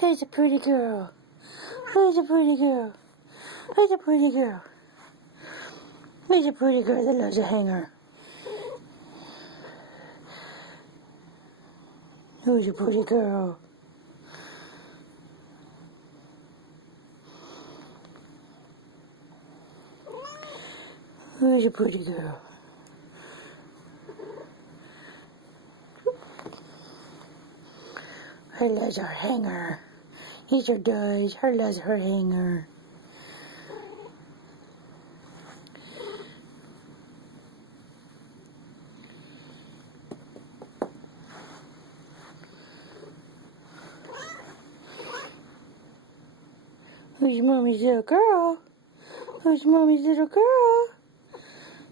Who's a pretty girl? Who's a pretty girl? Who's a pretty girl? Who's a pretty girl that loves a hanger? Who's a pretty girl? Who's a pretty girl? Her loves her hanger. He sure does. Her loves her hanger. Who's mommy's little girl? Who's mommy's little girl?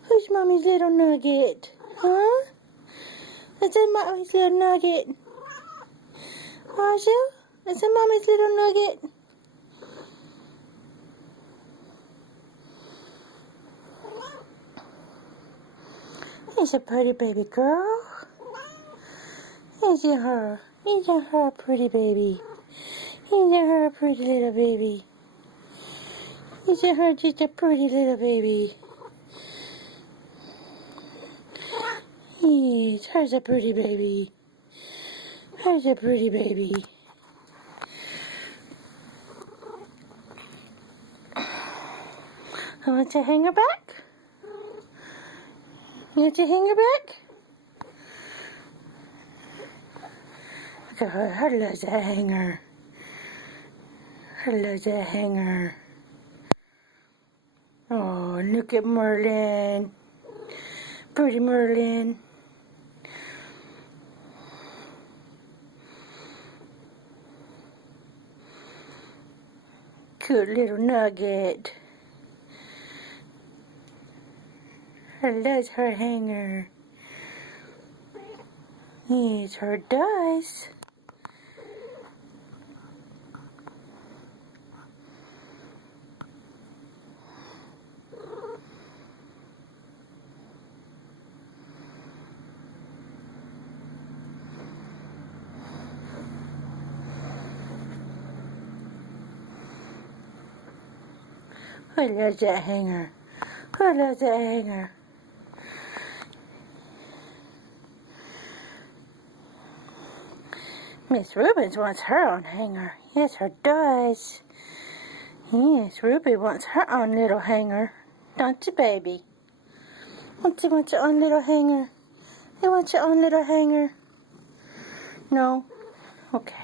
Who's mommy's little nugget? Huh? Is that mommy's little nugget? Are you? Is that mommy's little nugget? He's a pretty baby girl. Isn't her? Isn't her a pretty baby? Isn't her a pretty little baby? Isn't her just a pretty little baby? Yes, her's a pretty baby. Her's a pretty baby. I want to hang her back. You want to hang her back? Look at her. Her loves a hanger. Her loves a hanger. Oh, look at Merlin. Pretty Merlin. Cute little nugget. Her loves her hanger. Yes, her does. Who loves that hanger? Who loves that hanger? Miss Rubens wants her own hanger. Yes, her does. Yes, Ruby wants her own little hanger. Don't you, baby? Don't you want your own little hanger? You want your own little hanger? No? Okay.